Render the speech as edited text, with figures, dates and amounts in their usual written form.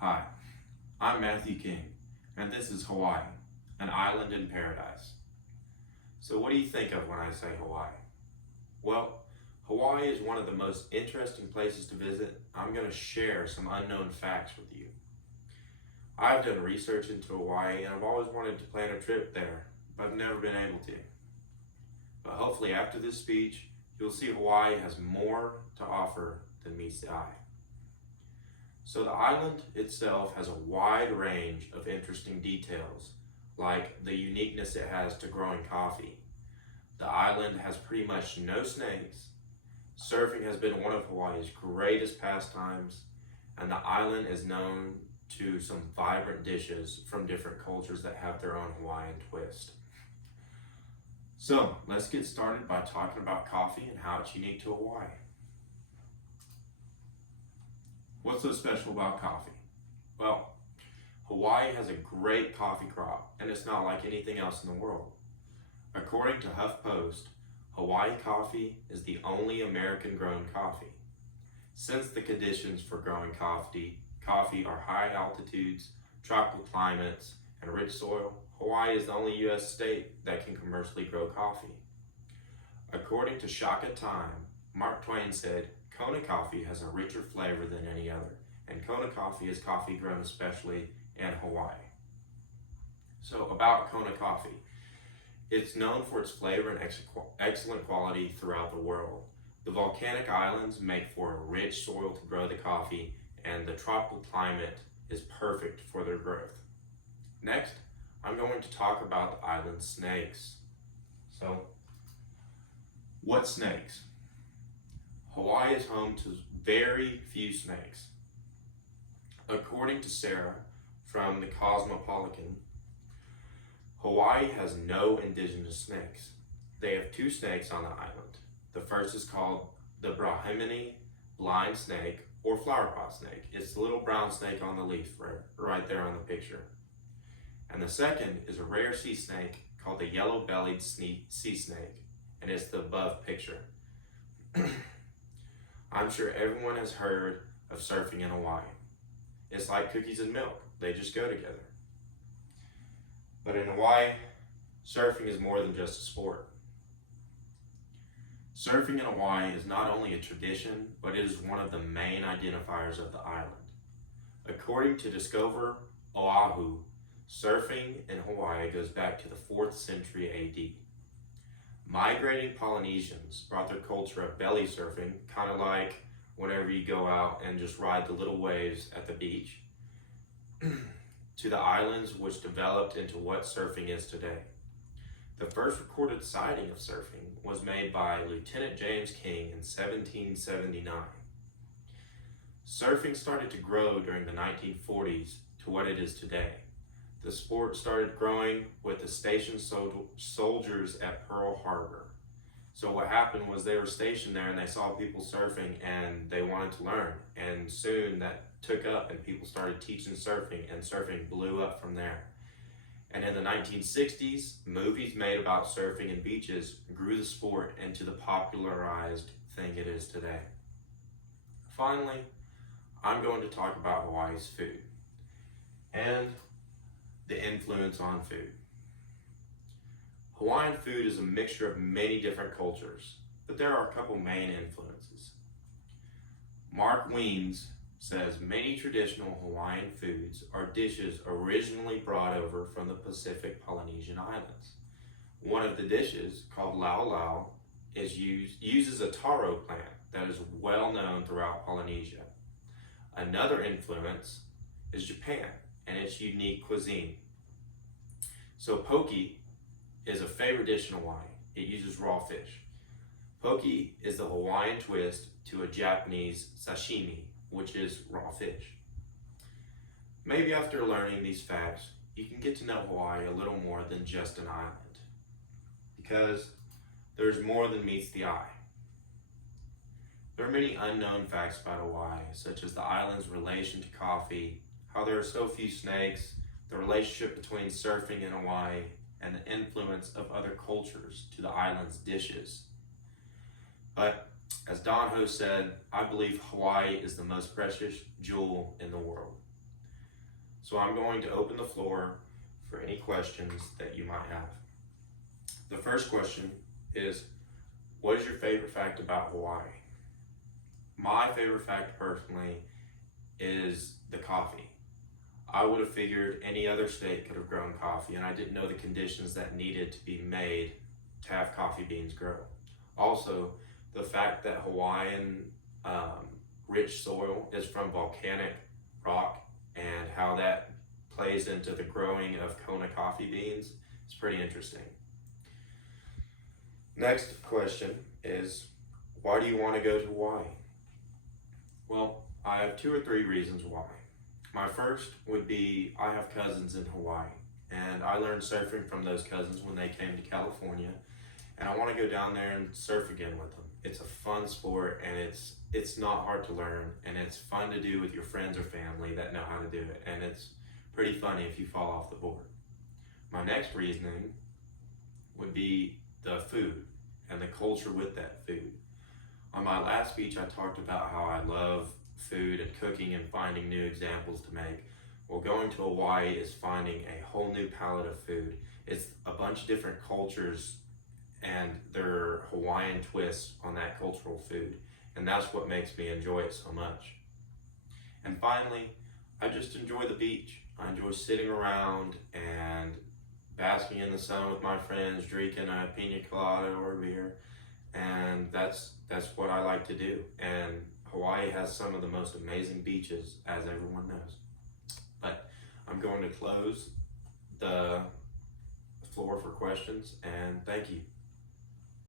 Hi, I'm Matthew King, and this is Hawaii, an island in paradise. So, what do you think of when I say Hawaii? Well, Hawaii is one of the most interesting places to visit. I'm going to share some unknown facts with you. I've done research into Hawaii and I've always wanted to plan a trip there, but I've never been able to. But hopefully, after this speech, you'll see Hawaii has more to offer than meets the eye. So the island itself has a wide range of interesting details, like the uniqueness it has to growing coffee. The island has pretty much no snakes. Surfing has been one of Hawaii's greatest pastimes, and the island is known to some vibrant dishes from different cultures that have their own Hawaiian twist. So let's get started by talking about coffee and how it's unique to Hawaii. What's so special about coffee? Well, Hawaii has a great coffee crop, and it's not like anything else in the world. According to HuffPost, Hawaii coffee is the only American-grown coffee. Since the conditions for growing coffee are high altitudes, tropical climates, and rich soil, Hawaii is the only U.S. state that can commercially grow coffee. According to Shaka Time, Mark Twain said, Kona coffee has a richer flavor than any other, and Kona coffee is coffee grown especially in Hawaii. So about Kona coffee, it's known for its flavor and excellent quality throughout the world. The volcanic islands make for a rich soil to grow the coffee, and the tropical climate is perfect for their growth. Next, I'm going to talk about the island's snakes. So, what snakes? Hawaii is home to very few snakes. According to Sarah from the Cosmopolitan, Hawaii has no indigenous snakes. They have two snakes on the island. The first is called the Brahmini blind snake or flowerpot snake. It's the little brown snake on the leaf right there on the picture. And the second is a rare sea snake called the yellow-bellied sea snake, and it's the above picture. I'm sure everyone has heard of surfing in Hawaii. It's like cookies and milk. They just go together. But in Hawaii, surfing is more than just a sport. Surfing in Hawaii is not only a tradition, but it is one of the main identifiers of the island. According to Discover Oahu, surfing in Hawaii goes back to the 4th century AD. Migrating Polynesians brought their culture of belly surfing, kind of like whenever you go out and just ride the little waves at the beach, to the islands, which developed into what surfing is today. The first recorded sighting of surfing was made by Lieutenant James King in 1779. Surfing started to grow during the 1940s to what it is today. The sport started growing with the stationed soldiers at Pearl Harbor. So what happened was they were stationed there and they saw people surfing and they wanted to learn. And soon that took up and people started teaching surfing, and surfing blew up from there. And in the 1960s, movies made about surfing and beaches grew the sport into the popularized thing it is today. Finally, I'm going to talk about Hawaii's food and the influence on food. Hawaiian food is a mixture of many different cultures, but there are a couple main influences. Mark Weems says many traditional Hawaiian foods are dishes originally brought over from the Pacific Polynesian islands. One of the dishes, called lau lau, uses a taro plant that is well known throughout Polynesia. Another influence is Japan and its unique cuisine. So poke is a favorite dish in Hawaii. It uses raw fish. Poke is the Hawaiian twist to a Japanese sashimi, which is raw fish. Maybe after learning these facts, you can get to know Hawaii a little more than just an island, because there's more than meets the eye. There are many unknown facts about Hawaii, such as the island's relation to coffee, how there are so few snakes, the relationship between surfing in Hawaii, and the influence of other cultures to the island's dishes. But as Don Ho said, I believe Hawaii is the most precious jewel in the world. So I'm going to open the floor for any questions that you might have. The first question is, what is your favorite fact about Hawaii? My favorite fact personally is the coffee. I would have figured any other state could have grown coffee, and I didn't know the conditions that needed to be made to have coffee beans grow. Also, the fact that Hawaiian rich soil is from volcanic rock and how that plays into the growing of Kona coffee beans is pretty interesting. Next question is, why do you want to go to Hawaii? Well, I have 2 or 3 reasons why. My first would be I have cousins in Hawaii, and I learned surfing from those cousins when they came to California, and I want to go down there and surf again with them. It's a fun sport, and it's not hard to learn, and it's fun to do with your friends or family that know how to do it, and it's pretty funny if you fall off the board. My next reasoning would be the food and the culture with that food. On my last speech, I talked about how I love food and cooking and finding new examples to make. Well, going to Hawaii is finding a whole new palette of food. It's a bunch of different cultures and their Hawaiian twists on that cultural food. And that's what makes me enjoy it so much. And finally, I just enjoy the beach. I enjoy sitting around and basking in the sun with my friends, drinking a pina colada or a beer. And that's what I like to do. And Hawaii has some of the most amazing beaches, as everyone knows. But I'm going to close the floor for questions, and thank you.